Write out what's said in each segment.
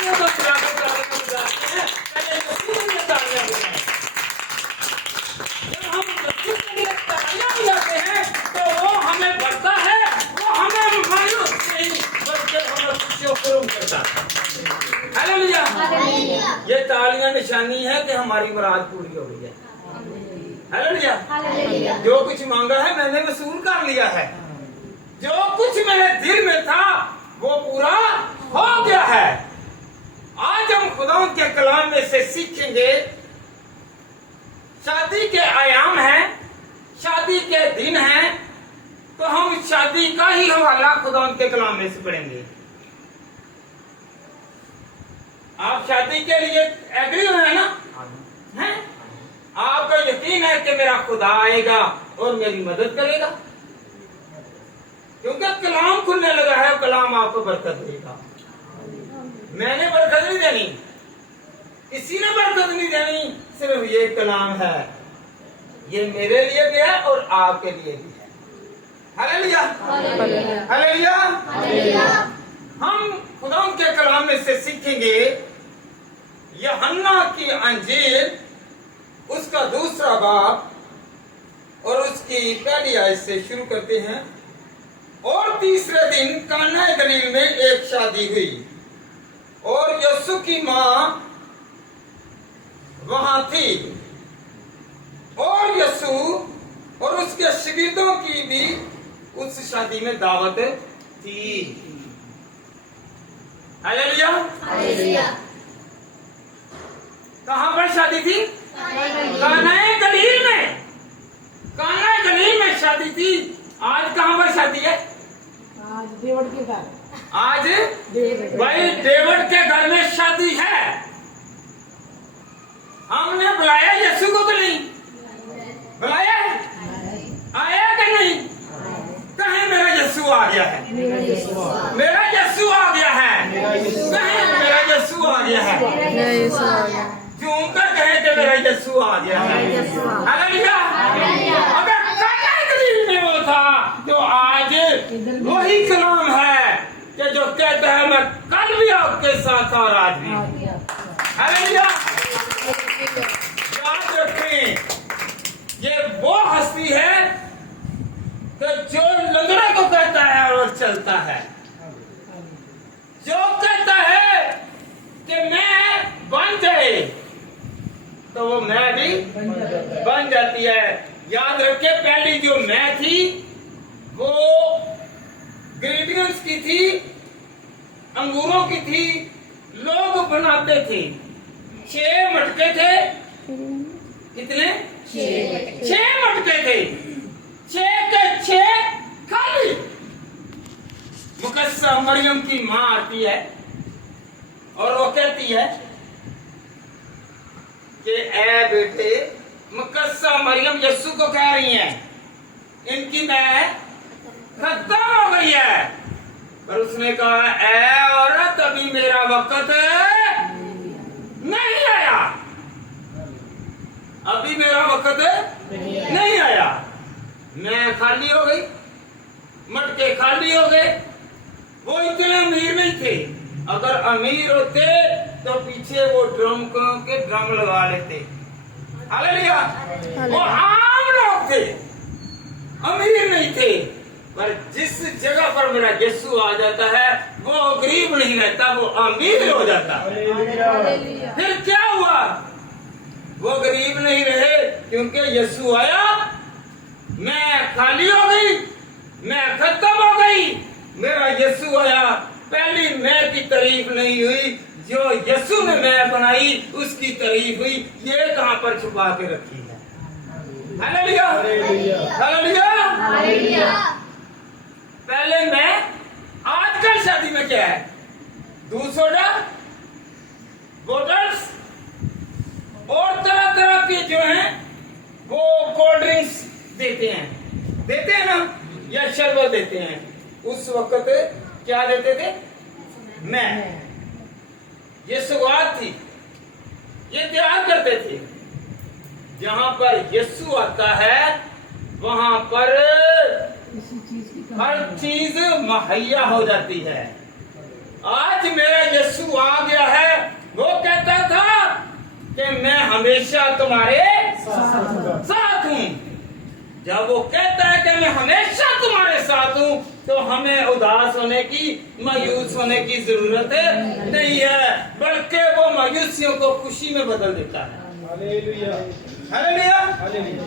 यीशु को स्वागत करते हैं, पहले यीशु के लिए तालियां बजाएं। जब हम यीशु के लिए तालियां बजाते हैं तो वो हमें बढ़ता है, वो हमें मायूस नहीं बल्कि हमें खुशियों पूर्ण करता है। हालेलुया। ये तालियां निशानी है कि हमारी मुराद पूरी हो गई है। हालेलुया। जो कुछ मांगा है मैंने वसूल कर लिया है, जो कुछ मेरे दिल में था वो पूरा हो गया है। आज हम खुदा के कलाम में से सीखेंगे, शादी के आयाम हैं, शादी के दिन हैं, तो हम शादी का ही हवाला खुदा के कलाम में से पढ़ेंगे। आप शादी के लिए एग्री है ना? हैं? आपका यकीन है कि मेरा खुदा आएगा और मेरी मदद करेगा, क्योंकि कलाम खुलने लगा है, कलाम आपको बरकत देगा। मैंने बरकत नहीं देनी, किसी ने बरकत नहीं देनी, सिर्फ ये कलाम है, ये मेरे लिए भी है और आपके लिए भी है। Hallelujah, hallelujah. हम खुदा के कलाम में से सीखेंगे यूहन्ना की अंजील उसका दूसरा बाब और उसकी पहली आयत से शुरू करते हैं। और तीसरे दिन काना गलील में एक शादी हुई और यीशु की मां वहां थी और यीशु और उसके शिगिर्दों की भी उस शादी में दावत थी। Hallelujah, hallelujah. कहां पर शादी थी? काना गलील में। काना गलील में शादी थी। आज कहां पर शादी है? आज डेविड के घर। आज भाई डेविड के घर में शादी है। हमने बुलाया यीशु को कि नहीं बुलाया? आया कि नहीं? कहीं मेरा यीशु आ गया है, मेरा यीशु आ गया है, कहीं मेरा यीशु आ गया है। क्यों कर कहे कि मेरा यीशु आ गया है? हालेलुया। अगर में वो था जो आज वही कलाम है कि जो कहता है मैं कल भी आपके साथ और आज भी। हालेलुया। याद रखें, ये वो हस्ती है कि जो लंगड़े को कहता है और चलता है, जो कहता है कि मैं बन जाए तो वो मैं भी बन जाती है। याद रखे, पहली जो मैं थी वो ग्रेडियंट्स की थी, अंगूरों की थी, लोग बनाते थे। 6 मटके थे। कितने? 6 मटके थे। 6 के 6 खाली। मुकस्सा मरियम की मां आती है और वो कहती है कि ऐ बेटे, मुकस्सा मरियम यीशु को कह रही हैं इनकी मैं खत्म हो गई है, पर उसने कहा ऐ औरत, अभी मेरा वक्त नहीं आया, अभी मेरा वक्त नहीं आया। मैं खाली हो गई, मटके खाली हो गए। वो इतने अमीर नहीं थे, अगर अमीर होते तो पीछे वो ड्रम के ड्रम लगा लेते। हालेलुया। वो आम लोग थे, अमीर नहीं थे, पर जिस जगह पर मेरा यीशु आ जाता है वो गरीब नहीं रहता, वो अमीर हो जाता। फिर क्या हुआ? वो गरीब नहीं रहे क्योंकि यीशु आया। मैं खाली हो गई, मैं खत्म हो गई, मेरा यीशु आया। पहली मैं की तारीफ नहीं हुई, जो यीशु ने मैं बनाई उसकी तारीफ हुई। ये कहां पर छुपा के रखी है? Hallelujah, hallelujah. पहले मैं, आजकल शादी में क्या है? दूध, सोडा, बोतल्स और तरह तरह के जो हैं वो कोल्ड ड्रिंक्स देते हैं ना, या शरबत देते हैं। उस वक्त क्या देते थे? मैं। ये शुरुआत थी, ये तैयार करते थे। जहां पर यीशु आता है वहां पर हर चीज मुहैया हो जाती है। आज मेरा यीशु आ गया है कि मैं हमेशा तुम्हारे साथ हूँ। जब वो कहता है कि मैं हमेशा तुम्हारे साथ हूँ, तो हमें उदास होने की, मायूस होने की जरूरत नहीं है, बल्कि वो मायूसियों को खुशी में बदल देता है। हालेलुया। हालेलुया। हालेलुया।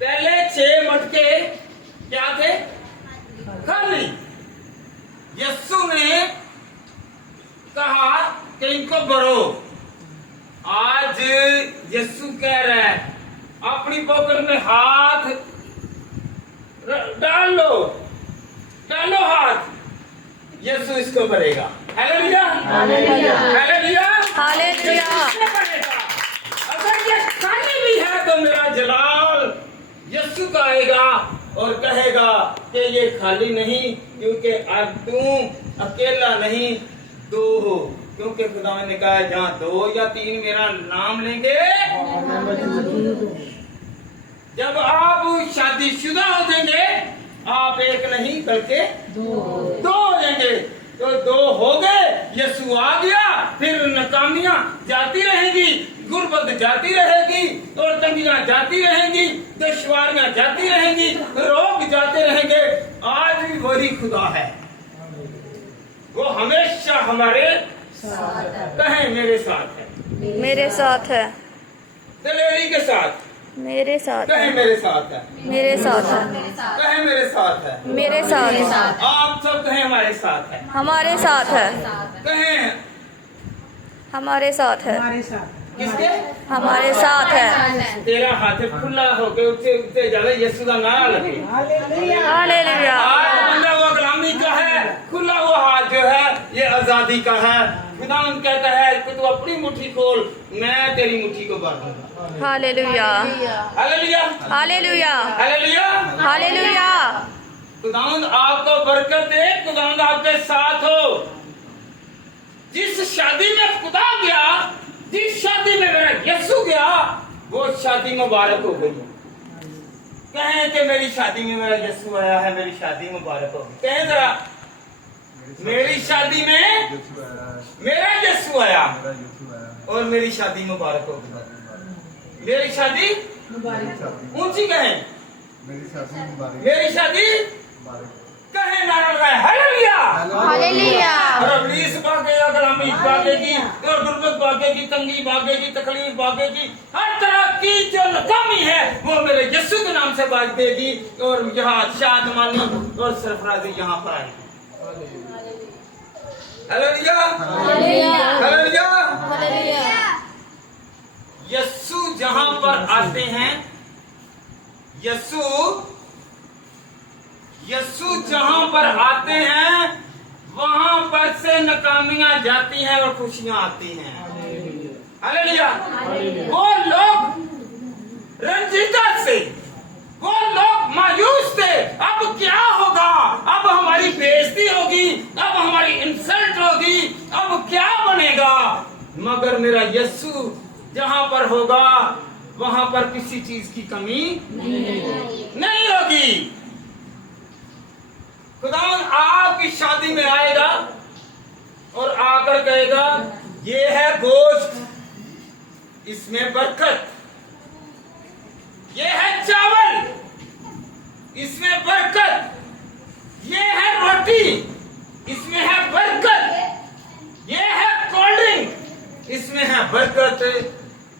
पहले 6 मटके क्या थे? खाली। यीशु ने कहा कि इनको भरो। आज यीशु कह रहा है अपनी पॉकेट में हाथ डालो हाथ, यीशु इसको भरेगा। हालेलुया। हालेलुया। हालेलुया। हालेलुया। किसने भरेगा? अगर ये खाली भी है तो मेरा जलाल यीशु का आएगा और कहेगा कि ये खाली नहीं, क्योंकि अब तुम अकेला नहीं, 2 हो। क्योंकि खुदा ने कहा जहाँ 2 या 3 मेरा नाम लेंगे। जब आप शादीशुदा हो जाएंगे, आप 1 नहीं बल्कि 2 हो जाएंगे। तो 2 हो गए, यीशु आ गया, फिर नाकामियां जाती रहेगी, गुर्बत जाती रहेगी, और तंगियां जाती रहेंगी, दुश्वारियां जाती रहेंगी, रोग जाते रहेंगे। आज भी वही खुदा है, वो हमेशा हमारे कहें मेरे साथ है, मेरे साथ है, दलेरी के साथ मेरे साथ कहें है, मेरे साथ है, मेरे साथ है, कहें मेरे साथ है, मेरे साथ है, आप सब कहें हमारे साथ है, हमारे साथ है, कहें हमारे साथ है, हमारे साथ किसके? हमारे साथ है। तेरा हाथ खुला होके उठते जावे, यीशु का नाम लगे। हालेलुया। हालेलुया। आज बंदा वो गुलामी का है, खुला हुआ हाथ जो है ये आजादी का है। खुदा कहता है कि तू अपनी मुट्ठी खोल, मैं तेरी मुट्ठी को भर दूंगा। Hallelujah. Hallelujah. Hallelujah. Hallelujah. Hallelujah. खुदावंद आपको बरकत दे, खुदावंद आपके साथ हो। जिस शादी में खुदा गया, जिस शादी में मेरा यीशु गया, वो शादी मुबारक हो गई। कहें कि मेरी शादी में मेरा यीशु आया है, मेरी शादी मुबारक हो गई। कहें जरा, मेरी शादी में मेरा यीशु आया और मेरी शादी मुबारक हो गई। मेरी शादी ऊंची कहें, मेरी शादी कहें नारा लगाए हालेलुया। हालेलुया। और अबलीस भागेगा, गुलामी भागेगी, और गुर्बत भागेगी, तंगी भागेगी, तकलीफ भागेगी, हर तरह की जो नाकामी है वो मेरे यीशु के नाम से भाग देगी, और यहाँ शादमानी और सरफराजी यहाँ पर आएगी। हालेलुया। हालेलुया। यीशु जहाँ पर आते हैं, यीशु जहाँ पर आते हैं वहां पर से नाकामियां जाती हैं और खुशियां आती हैं। हालेलुया। वो लोग रंजीता से, वो लोग मायूस थे, अब क्या होगा, अब हमारी बेइज्जती होगी, अब हमारी इंसल्ट होगी, अब क्या बनेगा। मगर मेरा यीशु जहां पर होगा वहां पर किसी चीज की कमी नहीं होगी। खुदावंद आपकी शादी में आएगा और आकर कहेगा ये है गोश्त, इसमें बरकत, ये है चावल, इसमें बरकत, ये है रोटी, इसमें है बरकत, ये है कोल्ड ड्रिंक, इसमें है बरकत।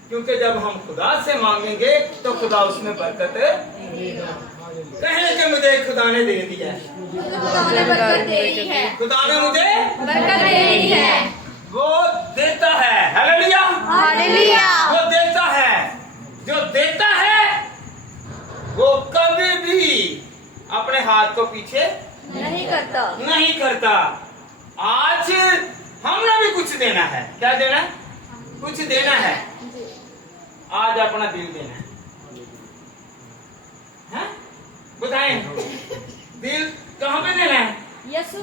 क्योंकि जब हम खुदा से मांगेंगे तो खुदा उसमें बरकत कहें कि मुझे खुदा ने दे दिया है, खुदा ने मुझे बरकत दे दी है, वो देता है। हालेलुया। हालेलुया। वो देता है, जो देता है वो कभी भी अपने हाथ को पीछे नहीं करता। नहीं करता। आज हमने भी कुछ देना है। क्या देना है? कुछ देना है। आज अपना दिल देना है, बताएं दिल कहाँ पे देना है? यीशु।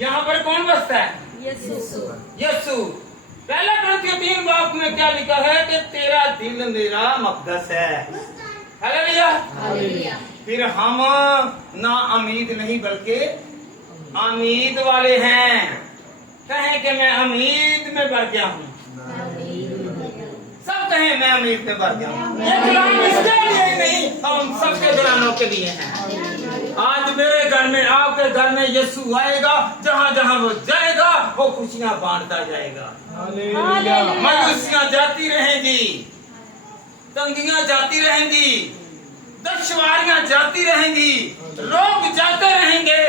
यहाँ पर कौन बसता है? यीशु। यीशु। पहला कुरिन्थियों 3 बाब में क्या लिखा है कि तेरा दिल मेरा मकदस है। हालेलुया। फिर हम ना उम्मीद नहीं बल्कि उम्मीद वाले हैं। कहें कि मैं उम्मीद में भर गया हूँ। कहें मैं अमीर पे भर जाऊं। ये कलाम इसके लिए नहीं, हम सबके घरानों के लिए हैं। आज मेरे घर में, आपके घर में यीशु आएगा, जहां जहां वो जाएगा वो खुशियां बांटता जाएगा। मायूसियां जाती रहेंगी, तंगियां जाती रहेंगी, दुश्वारियां जाती रहेंगी, लोग जाते रहेंगे,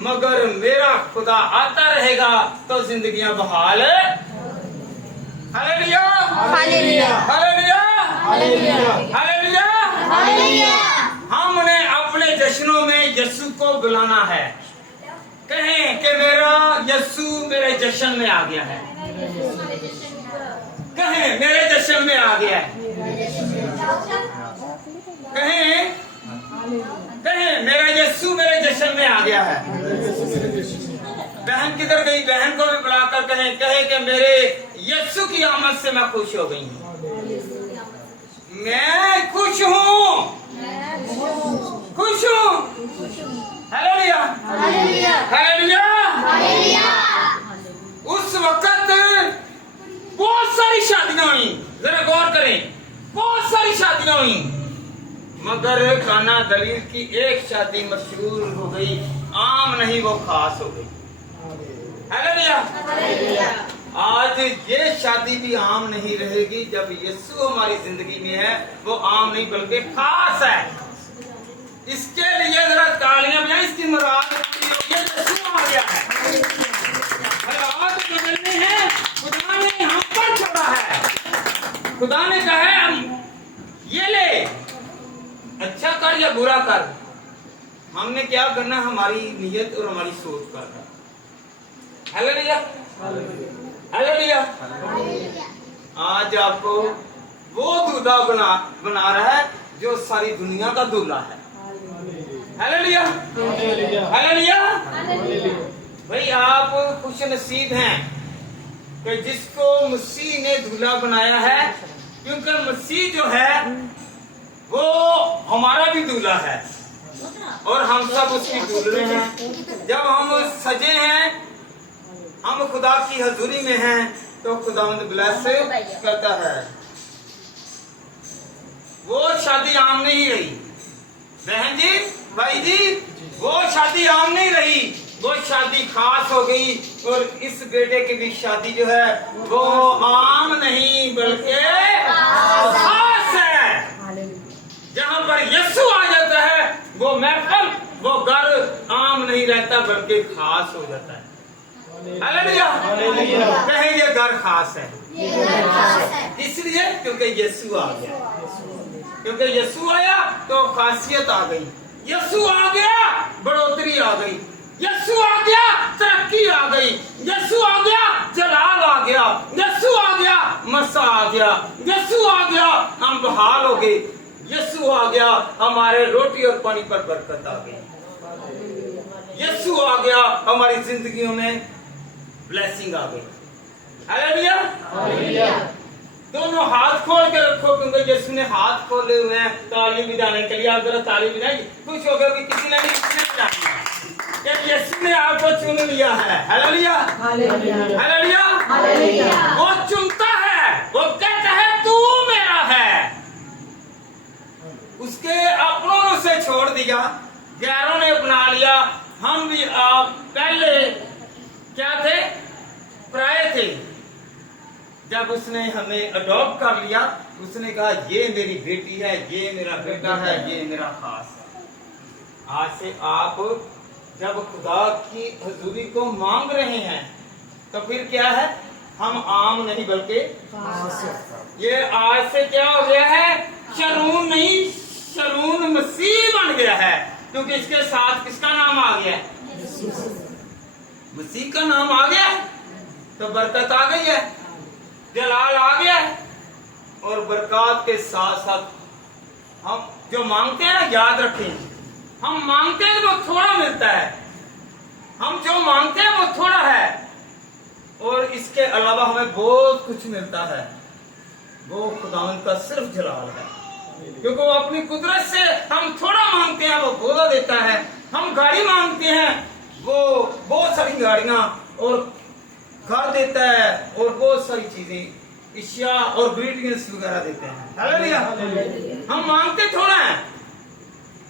मगर मेरा खुदा आता रहेगा तो जिंदगियां बहाल। Hallelujah, hallelujah, hallelujah, hallelujah, hallelujah. Hallelujah. हमने अपने जश्नों में यीशु को बुलाना है। कहें कि मेरा यीशु मेरे जश्न में आ गया है। कहें मेरे जश्न में आ गया है। कहें कहें मेरा यीशु मेरे जश्न में आ गया है। बहन किधर गई? बहन को भी बुलाकर कहें, कहे कि मेरे यीशु की आमद से मैं खुश हो गई हूँ। मैं खुश हूँ, खुश हूँ। Hallelujah, hallelujah, hallelujah. हालेलुया। उस वक्त बहुत सारी शादियां हुई, जरा गौर करें, बहुत सारी शादियां हुई, मगर काना दलील की एक शादी मशहूर हो गई, आम नहीं वो खास हो गई। Hallelujah, hallelujah. आज ये शादी भी आम नहीं रहेगी। जब यीशु हमारी जिंदगी में है, वो आम नहीं बल्कि खास है। इसके लिए जरा तालियां बजाएं। इसकी मुराद यीशु आ गया है। हालात बदलने हैं, खुदा ने हम पर छोड़ा है। खुदा ने कहा है ये ले, अच्छा कर या बुरा कर, हमने क्या करना, हमारी नियत और हमारी सोच पर है। Hallelujah, hallelujah. आज आपको वो दूल्हा बना रहा है जो सारी दुनिया का दूल्हा है। Hallelujah, hallelujah. भाई आप खुश नसीब हैं कि जिसको मसीह ने दूल्हा बनाया है, क्योंकि मसीह जो है वो हमारा भी दूल्हा है और हम सब उसकी दूल्हे हैं। जब हम सजे हैं, हम खुदा की हजूरी में हैं, तो खुदावंद ब्लेस करता है। वो शादी आम नहीं रही बहन जी, भाई जी, वो शादी आम नहीं रही, वो शादी खास हो गई। और इस बेटे की भी शादी जो है वो आम नहीं बल्कि खास है। जहाँ पर यीशु आ जाता है, वो महफिल, वो घर आम नहीं रहता बल्कि खास हो जाता है। हालेलुया, कहें ये घर खास है। इसलिए क्योंकि यीशु आ गया, क्योंकि यीशु आया तो खासियत आ गई। यीशु आ गया, बढ़ोतरी आ गई। यीशु आ गया, तरक्की आ गई। यीशु आ गया, जलाल आ गया। यीशु आ गया, मसा आ गया। यीशु आ गया, हम बहाल हो गए। यीशु आ गया, हमारे रोटी और पानी पर बरकत आ गई। यीशु आ गया, हमारी जिंदगियों में ब्लेसिंग आ गई। Hallelujah, hallelujah. दोनों हाथ खोल के रखो, क्योंकि यीशु ने हाथ खोले हुए हैं ताली बजाने के लिए। आप जरा ताली बजाइए, खुश होकर भी किसी ने नहीं बजाना कि यीशु ने आपको चुन लिया है। Hallelujah, hallelujah, hallelujah, hallelujah. वो चुनता है, वो कहता है तू मेरा है। उसके अपनों ने उसे छोड़ दिया, गैरों ने अपना लिया। हम भी आप पहले क्या थे? पराये थे। जब उसने हमें अडॉप्ट कर लिया, उसने कहा ये मेरी बेटी है, ये मेरा बेटा है, ये मेरा खास है। आज से आप जब खुदा की हजूरी को मांग रहे हैं, तो फिर क्या है? हम आम नहीं बल्कि ये आज से क्या हो गया है? शरून नहीं, शरून मसीह बन गया है। क्योंकि इसके साथ किसका नाम आ गया? मसीह का नाम आ गया, तो बरकत आ गई है, जलाल आ गया है। और बरकत के साथ साथ हम जो मांगते हैं ना, याद रखें, हम मांगते हैं वो थोड़ा मिलता है। हम जो मांगते हैं वो थोड़ा है, और इसके अलावा हमें बहुत कुछ मिलता है। वो खुदावंद का सिर्फ जलाल है, क्योंकि वो अपनी कुदरत से हम थोड़ा मांगते हैं, वो बहुत देता है। हम गाड़ी मांगते हैं, वो बहुत सारी गाड़ियां और घर देता है, और बहुत सारी चीजें ईर्ष्या और ग्रीटिंग्स वगैरह देते हैं। हालेलुया। हम मांगते थोड़ा है,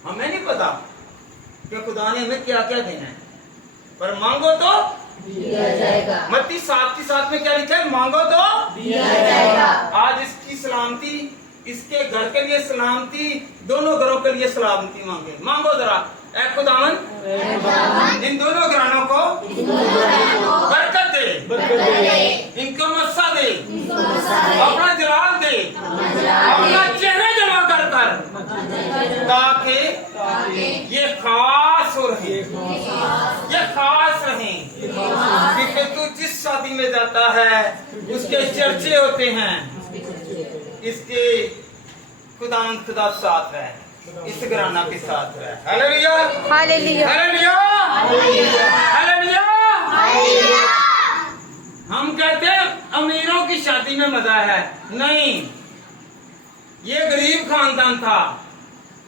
हमें नहीं पता कि खुदा ने हमें क्या क्या देना है, पर मांगो तो दिया जाएगा। मत्ती 7:7 में क्या लिखा है? मांगो तो दिया जाएगा। आज इसकी सलामती, इसके घर के लिए सलामती, दोनों घरों के लिए सलामती मांगे। मांगो जरा, ऐ खुदावन इन दोनों घरानों को बरकत दे, इनको मस्सा दे, अपना जलाल दे, अपना चेहरा जमा कर ताकि ये खास हो रहे, ये खास रहे। क्योंकि तू जिस शादी में जाता है उसके चर्चे होते हैं, इसके खुदा साथ है, इस घराना के साथ है। Hallelujah, hallelujah, hallelujah, hallelujah. हम कहते हैं अमीरों की शादी में मजा है, नहीं, ये गरीब खानदान था,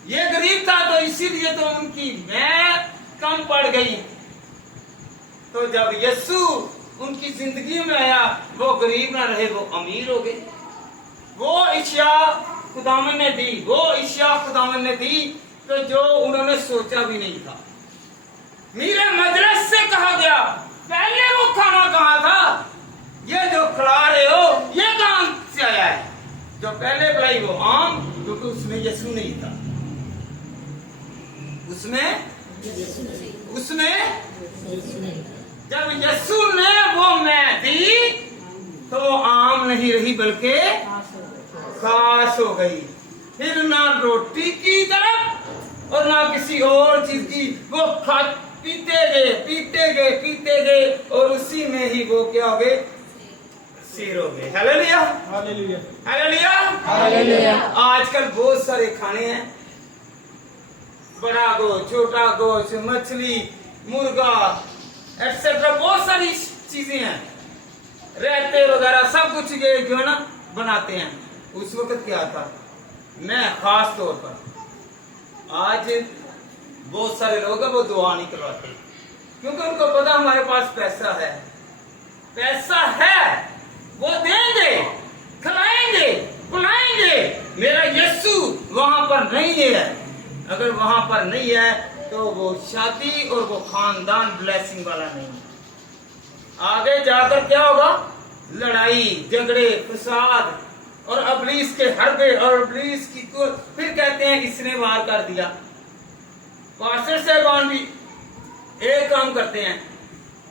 ये गरीब था तो इसीलिए तो उनकी मैं कम पड़ गई। तो जब यीशु उनकी जिंदगी में आया, वो गरीब ना रहे, वो अमीर हो गए। वो इच्छा खुदावन ने दी, वो इच्छा खुदावन ने दी तो जो उन्होंने सोचा भी नहीं था। मेरे मजलिस से कहा गया, पहले वो खाना कहाँ था? ये जो खिला रहे हो ये कहाँ से आया है? जो पहले बुलाई वो आम, क्योंकि उसमें यीशु नहीं था, उसमें जब यीशु ने वो मैं दी तो वो आम नहीं रही बल्कि खास हो गई। फिर ना रोटी की तरफ और ना किसी और चीज की, वो पीते गए और उसी में ही वो क्या हो गए? सिर हो गए। Hallelujah, hallelujah, hallelujah, hallelujah. आजकल बहुत सारे खाने हैं, बड़ा गोश्त, छोटा गोश्त, मछली, मुर्गा एक्सेट्रा, बहुत सारी चीजें हैं, रहते वगैरह सब कुछ ये जो है ना बनाते हैं। उस वक्त क्या था, मैं खास तौर पर, आज बहुत सारे लोग हैं वो दुआ नहीं करवाते, क्योंकि उनको पता हमारे पास पैसा है, वो देंगे, खिलाएंगे, बुलाएंगे। मेरा यीशु वहां पर नहीं है। अगर वहां पर नहीं है तो वो शादी और वो खानदान ब्लेसिंग वाला नहीं है। आगे जाकर क्या होगा? लड़ाई, झगड़े, फसाद और अबलीस के हरबे और अबलीस की को फिर कहते हैं इसने वार कर दिया। पास्टर साहबान भी एक काम करते हैं,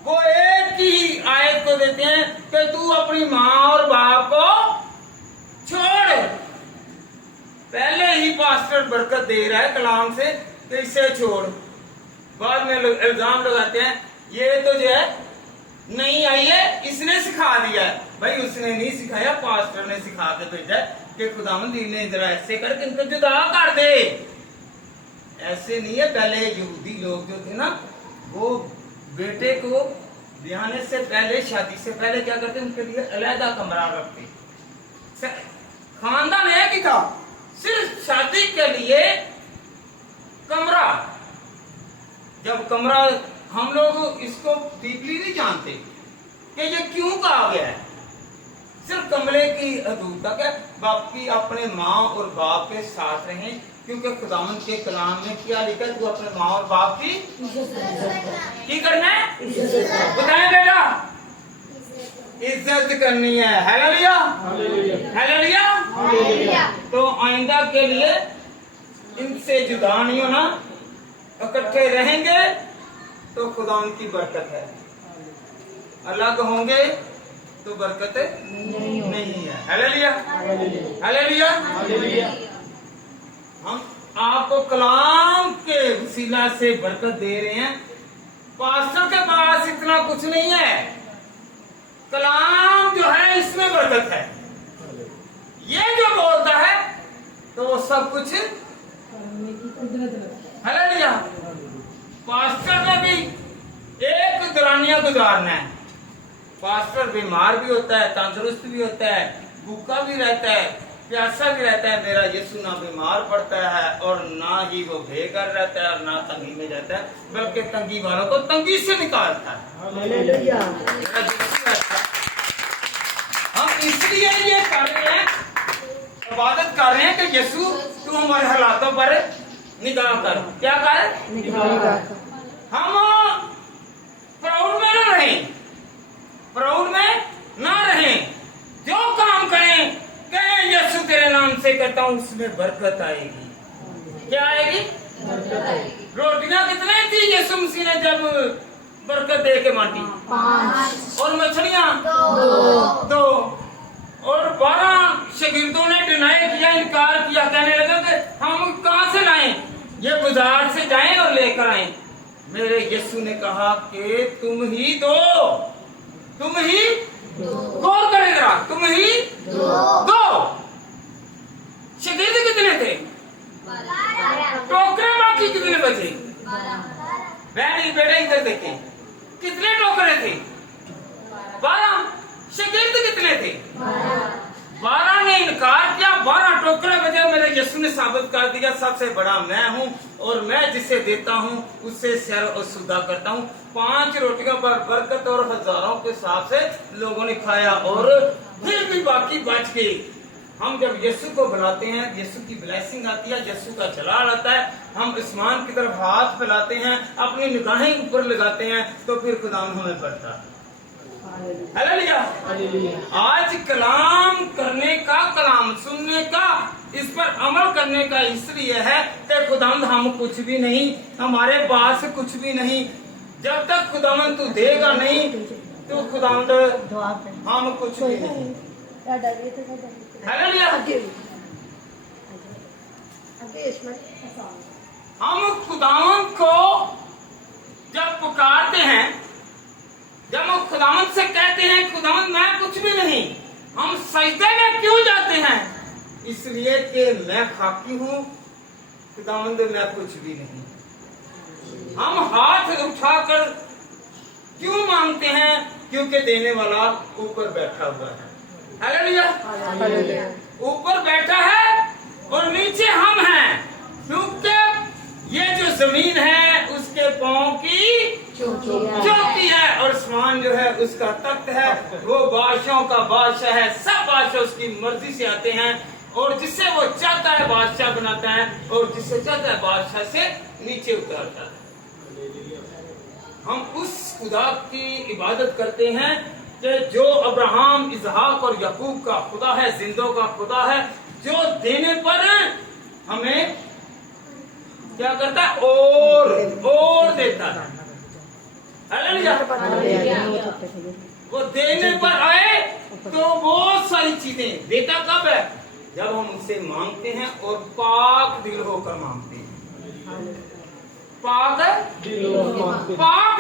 वो एक ही आयत को देते हैं कि तू अपनी माँ और बाप को छोड़। पहले ही पास्टर बरकत दे रहा है कलाम से तो इसे छोड़, बाद में लोग इल्जाम लगाते हैं ये तो जो है नहीं आई है, इसने सिखा दिया है। भाई उसने नहीं सिखाया, पास्टर ने सिखा के भेजा कि खुदावंद ने जरा ऐसे करके इनको जुदा कर दे। ऐसे नहीं है। पहले यहूदी लोग जो थे ना, वो बेटे को ब्याहने से पहले, शादी से पहले क्या करते, उनके लिए अलहदा कमरा रखते। खानदान एक ही था, सिर्फ शादी के लिए कमरा। जब कमरा, हम लोग इसको डीपली नहीं जानते कि ये क्यों कहा गया है, सिर्फ कमरे की हदूद तक है। बाकी अपने माँ और बाप के साथ रहें, क्योंकि खुदावंद के कलाम में क्या लिखा है? तू अपने माँ और बाप की करना है, बताएं बेटा, इज्जत करनी है। Hallelujah, hallelujah, hallelujah. तो आइंदा के लिए इनसे जुदा नहीं होना, इकट्ठे रहेंगे तो खुदावंद की बरकत है। अलग होंगे तो बरकत नहीं है। Hallelujah, hallelujah. हम आपको कलाम के वसीला से बरकत दे रहे हैं। पास्टर के पास इतना कुछ नहीं है, कलाम जो है इसमें बरकत है। ये जो बोलता है तो वो सब कुछ हालेलुया। पास्टर ने भी एक दौरानिया गुजारना है। पास्टर बीमार भी होता है, तंदुरुस्त भी होता है, भूखा भी रहता है, प्यासा भी रहता है। मेरा यीशु ना बीमार पड़ता है और ना ही वो बेघर रहता है और ना तंगी में रहता है, बल्कि तंगी वालों को तंगी से निकालता है। हालेलुया। हम इसलिए ये कर रहे हैं, इबादत कर रहे हैं कि यीशु तू हमारे हालातों पर निगाह कर। क्या कर? हम प्राउड में ना रहें, प्राउड में ना रहें, जो काम करें कहें यीशु तेरे नाम से करता हूं, उसमें बरकत आएगी। क्या आएगी? रोटियां कितने थी यीशु मसीह ने जब बरकत दे के बांटी? 5 और मछलियां 2। और 12 शागिर्दों ने डिनाई किया, इनकार किया, कहने लगे कि हम कहां से लाएं, ये बाजार से जाएं और लेकर आएं। मेरे यीशु ने कहा कि तुम ही दो, तुम ही गौर करेगा, तुम ही दो। शागिर्द कितने थे? टोकरे बाकी कितने बचे? बहनी बेटे इधर देखें, कितने टोकरे थे? 12। शागिर्द कितने थे? 12 ने इनकार किया, 12 टोकरे बचे। मेरे यीशु ने साबित कर दिया सबसे बड़ा मैं हूं और मैं जिसे देता हूं उससे सैर और सुधा करता हूं। 5 रोटियों पर बरकत और हजारों के हिसाब से लोगों ने खाया और फिर भी बाकी बच गए। हम जब यीशु को बुलाते हैं, यीशु की ब्लेसिंग आती है, यीशु का जलाल आता है, हम आसमान की तरफ हाथ फैलाते हैं, अपनी निगाहें ऊपर लगाते हैं, तो फिर खुदाम हमें बढ़ता है। हालेलुया। आज कलाम करने का, कलाम सुनने का, इस पर अमल करने का इसलिए है कि खुदावंद हम कुछ भी नहीं, हमारे पास कुछ भी नहीं। जब तक खुदावंद तू देगा नहीं तो खुदावंद हम कुछ भी नहीं। हालेलुया। हम खुदावंद को जब पुकारते हैं, जब हम खुदावंद से कहते हैं खुदावंद मैं कुछ भी नहीं, हम सजदे में क्यों जाते हैं? इसलिए कि मैं खाकी हूं, खुदावंद मैं कुछ भी नहीं। हम हाथ उठाकर क्यों मांगते हैं? क्योंकि देने वाला ऊपर बैठा हुआ है। हालेलुया। ऊपर बैठा है और नीचे हम हैं, क्योंकि ये जो जमीन है उसके पांव की चौकी है और आसमान जो है उसका तख्त है। वो बादशाहों का बादशाह है, सब बादशाह उसकी मर्जी से आते हैं और जिससे वो चाहता है बादशाह बनाता है और जिससे चाहता है बादशाह से नीचे उतारता है। हम उस खुदा की इबादत करते हैं कि जो अब्राहम, इसहाक और याकूब का खुदा है, जिंदों का खुदा है, जो देने पर हमें क्या करता है? और देता है। हालेलुया। वो देने पर आए तो बहुत सारी चीजें देता कब है? जब हम उनसे मांगते हैं और पाक दिल होकर मांगते हैं। पाक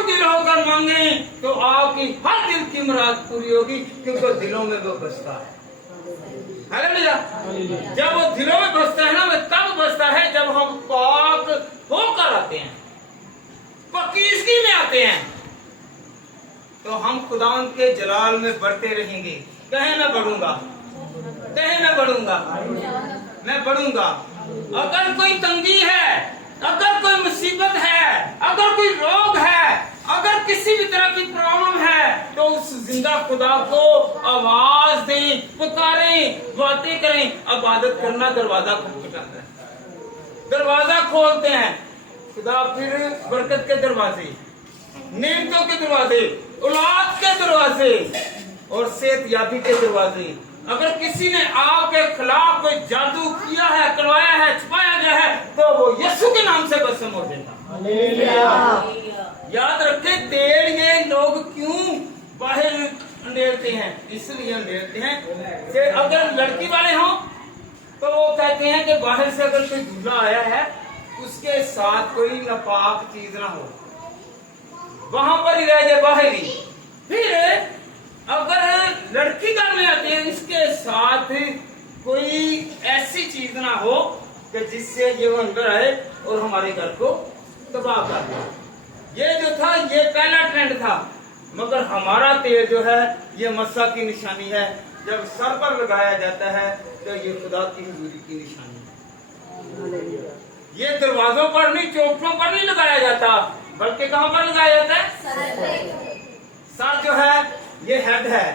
दिल होकर मांगे तो आपकी हर दिल की मुराद पूरी होगी, क्योंकि दिलों में वो बसता है। हालेलुया। जब वो दिलों में बसता है ना, वो तब बसता है जब हम पाक होकर आते हैं, पकीज़गी में आते हैं, तो हम खुदावंद के जलाल में बढ़ते रहेंगे। कहे मैं बढ़ूंगा, कहे मैं बढ़ूंगा, मैं बढ़ूंगा। अगर कोई तंगी है, अगर कोई मुसीबत है, अगर कोई रोग है, अगर किसी भी तरह की प्रॉब्लम है, तो उस जिंदा खुदा को आवाज दें, पुकारें, बातें करें। इबादत करना दरवाजा खटखटाता है, दरवाजा खोलते हैं। खुदा फिर बरकत के दरवाजे, नेमतों के दरवाजे, औलाद के दरवाजे और सेहतयाबी के दरवाजे। अगर किसी ने आपके खिलाफ कोई जादू किया है, करवाया है, छुपाया गया है, तो वो यीशु के नाम से भस्म हो जाएगा। याद रखें, तेल ये लोग क्यों बाहर अंधेरते हैं? इसलिए अंधेरते हैं कि अगर लड़की वाले हों तो वो कहते हैं कि बाहर से अगर कोई दूल्हा आया है उसके साथ कोई नापाक चीज ना हो, वहां पर ही रह जाए, बाहर ही। फिर अगर लड़की घर में आते हैं, इसके साथ कोई ऐसी चीज ना हो कि जिससे ये अंदर आए और हमारे घर को तबाह कर दे। ये जो था ये पहला ट्रेंड था, मगर हमारा तेल जो है ये मस्सा की निशानी है। जब सर पर लगाया जाता है तो ये खुदा की हुजूरी की निशानी है। ये दरवाजों पर नहीं, चौखटों पर नहीं लगाया जाता, बल्कि कहां पर लगाया जाता है? सर जो है ये हेड है,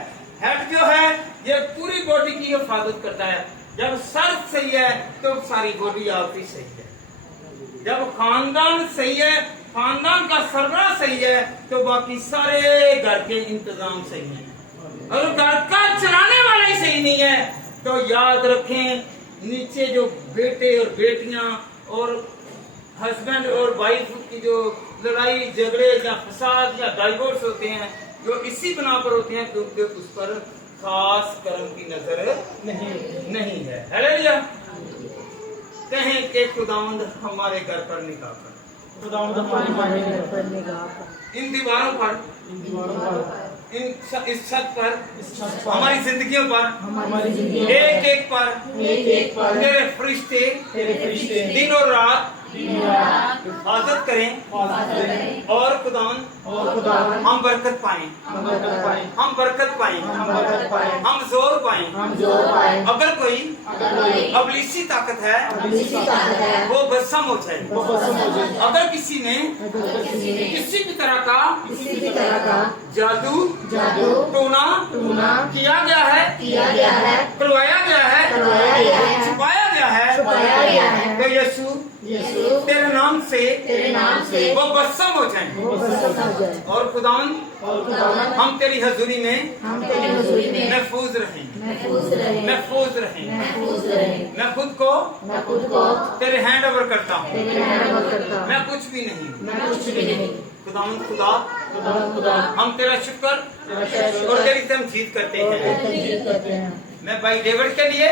हेड जो है ये पूरी बॉडी की हिफाजत करता है। जब सर सही है तो सारी बॉडी आपकी सही है। जब खानदान सही है, खानदान का सरबराह सही है, तो बाकी सारे घर के इंतजाम सही है। और घर का चलाने वाला ही सही नहीं है तो याद रखें, नीचे जो बेटे और बेटियां और हस्बैंड और वाइफ की जो लड़ाई झगड़े या फसाद या डाइवोर्स होते हैं, जो इसी बना पर होते हैं क्योंकि उस पर खास कर्म की नजर नहीं है। हालेलुया। कहें कि खुदावंद हमारे घर पर निगाह कर, खुदावंद हमारे घर पर निगाह कर, इन दीवारों पर, इस छत पर, हमारी जिंदगियों पर, हमारी जिंदगी एक एक पर तेरे फरिश्ते दिन और रात हिफाजत करें और खुदावंद हम बरकत पाएं, हम बरकत पाएं, हम जोर पाएं। अगर कोई अबलीसी ताकत है वो भस्म हो जाए। अगर किसी ने किसी भी तरह का जादू टोना किया गया है, करवाया गया है, छुपाया गया है, तो यीशु तेरे नाम से वो भस्म हो जाए। और खुदावंद हम तेरी हजूरी में महफूज रहें। मैं खुद को तेरे हैंड ओवर करता हूँ, मैं कुछ भी नहीं। खुदावंद खुदा हम तेरा शुक्र और तेरी तमजीद करते हैं। मैं भाई डेविड के लिए,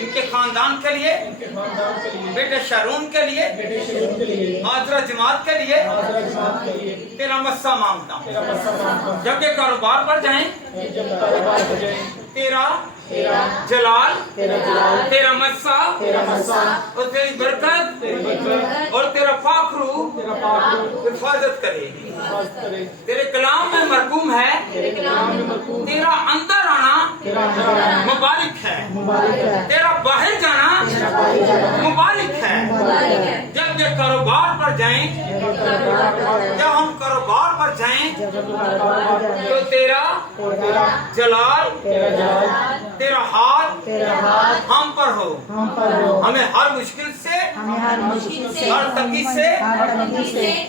इनके खानदान के लिए, बेटे शारून के लिए, हाजरा जमात के लिए तेरा मस्सा मांगता हूँ। जब ये कारोबार पर जाएं, तेरा जलाल, तेरा मस्सा और तेरी बरकत और तेरा पाखरू हिफाजत करे। तेरे कलाम में मरकूम है, तेरा अंदर आना मुबारक है, तेरा बाहर जाना मुबारक है। जब ये कारोबार पर जाएं, जब हम कारोबार पर जाएं, तो तेरा जलाल, तेरा हाथ हम पर हो। हमें हर मुश्किल से, हर तंगी से,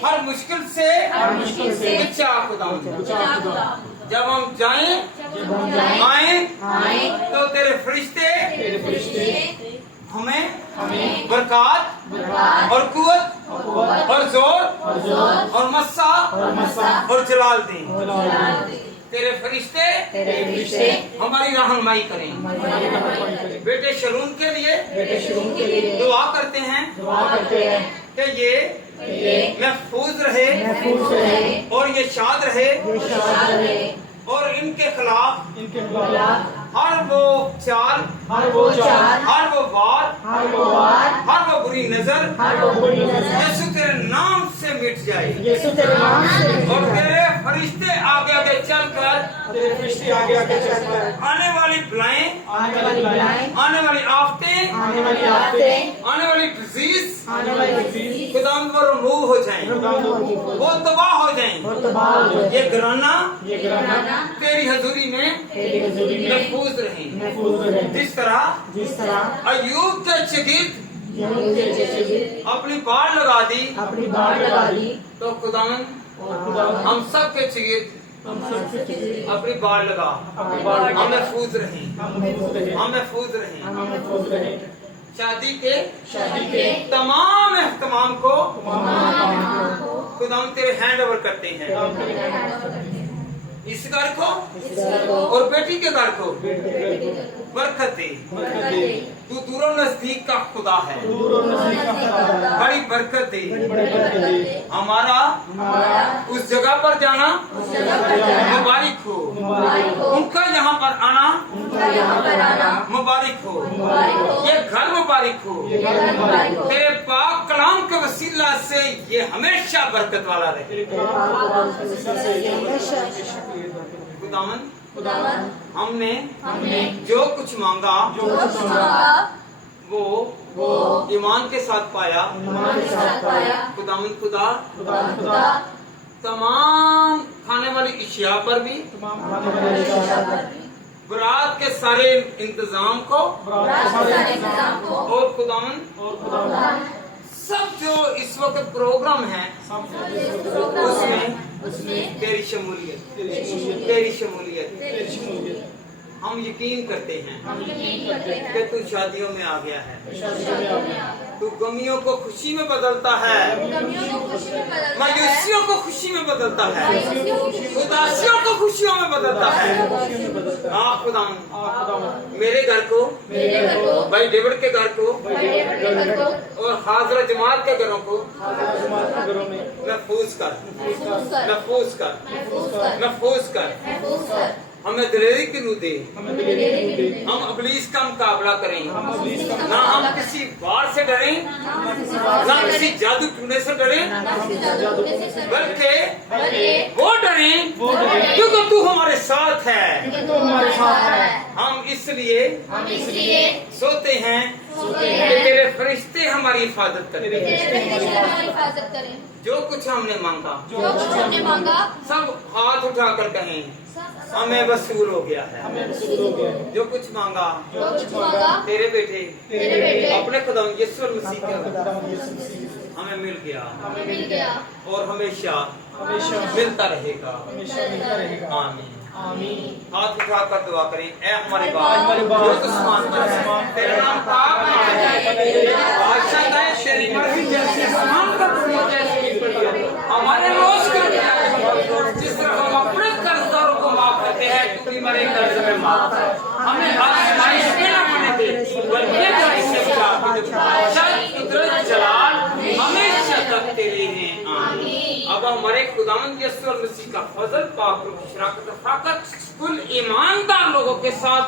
हर मुश्किल से बचा खुदावंद। जब हम जाएं आए तो तेरे फरिश्ते हमें बरकत और कुव्वत और जोर और मस्सा और जलाल दें। तेरे फरिश्ते हमारी रहनुमाई करें। बेटे शरून के लिए दुआ करते हैं कि ये महफूज रहे और ये शाद रहे और इनके खिलाफ हर वो चाल, हर वो वार, हर वो बुरी नजर यीशु तेरे नाम से मिट जाए। और तेरे फरिश्ते आगे आगे चलकर आने वाली बलाएं, आने वाली आफतें, आने वाली डिजीज खुदावंद वो रिमूव हो जाएं, वो तबाह हो जाएं। ये घराना तेरी हजूरी में महफूज रहें। जिस तरह अय्यूब के शागिर्द अपनी बाड़ लगा दी, तो खुदावंद हम सब के शागिर्द अपनी बाड़ लगा, हम महफूज रहें। शादी के तमाम एहतमाम को खुदावंद तेरे हैंड ओवर करते हैं। इस घर को और बेटी के घर को बरकत दे। तू दूरों नजदीक का खुदा है, बड़ी बरकत दे। हमारा उस जगह पर जाना मुबारक हो, उनका यहाँ पर आना मुबारक हो, ये घर मुबारक हो। तेरे पाक कलाम के वसीला से ये हमेशा बरकत वाला रहे। खुदावंद हमने जो कुछ मांगा वो ईमान के साथ पाया। खुदावंद खुदा तमाम खाने वाली इशिया पर भी, तमाम खाने वाले अशिया पर बरात के सारे इंतजाम को और खुदावन और खुदा सब जो इस वक्त प्रोग्राम है सब उसमें तेरी शमूलियत, तेरी शमूलियत तेरी शमूलियत तेरी शमूलियत हम यकीन करते हैं हम यकीन करते हैं कि तू शादियों में आ गया है, शादियों में आ गया तू गमियों को खुशी में बदलता है, मायूसियों को खुशी में बदलता है, उदासियों को खुशियों में बदलता है। खुशियों में बदलता है। आप खुदा आप खुदा मेरे घर को, मेरे घर को, भाई डेविड के घर को घर को और हाजरा जमात के घरों को हाज़िर जमात के घरों में महफूज कर, महफूज कर, महफूज कर, महफूज कर, महफूज कर। महफूज कर। हमें दिलेरी की रूह दे, हमें दिलेरी की दे हम इब्लीस का मुकाबला करें, हम इब्लीस का ना हम किसी वार से डरें, ना किसी जादू टूने से डरें, बल्कि वो डरें क्योंकि तू हमारे साथ है। क्योंकि तू हमारे साथ है। हम इसलिए हम इसलिए सोते हैं सोते कि हैं तेरे फरिश्ते हमारी हिफाजत करें। तेरे तेरे फरिश्ते हमारी हिफाजत करें। जो कुछ हमने मांगा जो कुछ हमने मांगा सब हाथ उठाकर कहें सब हमें वसूल हो गया है। हमें वसूल हो गया है। जो कुछ मांगा जो कुछ मांगा तेरे बेटे तेरे बेटे अपने खुदा यीशु मसीह अपने के खुदा यीशु मसीह हमें मिल गया हमें मिल गया। और हमेशा हमेशा मिलता रहेगा। हमेशा मिलता रहेगा। आमीन। आमीन। हाथ उठाकर दुआ करें। ऐ हमारे हमारे बाप बाप, जो आसमान पर है, तेरा नाम पाक माना जाए, तेरी बादशाह जाए, तेरी मर्जी जैसी आसमान पर पूरी हो जैसी पड़ी हो। हमारे रोज का जिस तरह हम अपने कर्जदारों को माफ करते हैं, तू भी हमारे कर्ज में माफ कर। हमें आजमाइश में न आने दे, बल्कि बुराई से बचा। जो बादशाह कुदरत जलाल हमेशा तक तेरे हैं। आमीन। अब हमारे खुदावंद यीशु मसीह का फजल पाक रूह की शराकत फाकत कुल ईमानदार लोगों के साथ,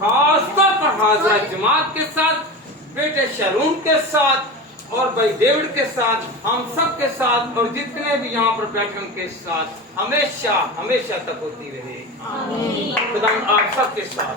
खासतौर पर हाजरा जमात के साथ, बेटे शरून के साथ और भाई डेविड के साथ, हम सब के साथ और जितने भी यहाँ पर बैठे उनके साथ हमेशा हमेशा तक होती रहे। खुदा आप सब के साथ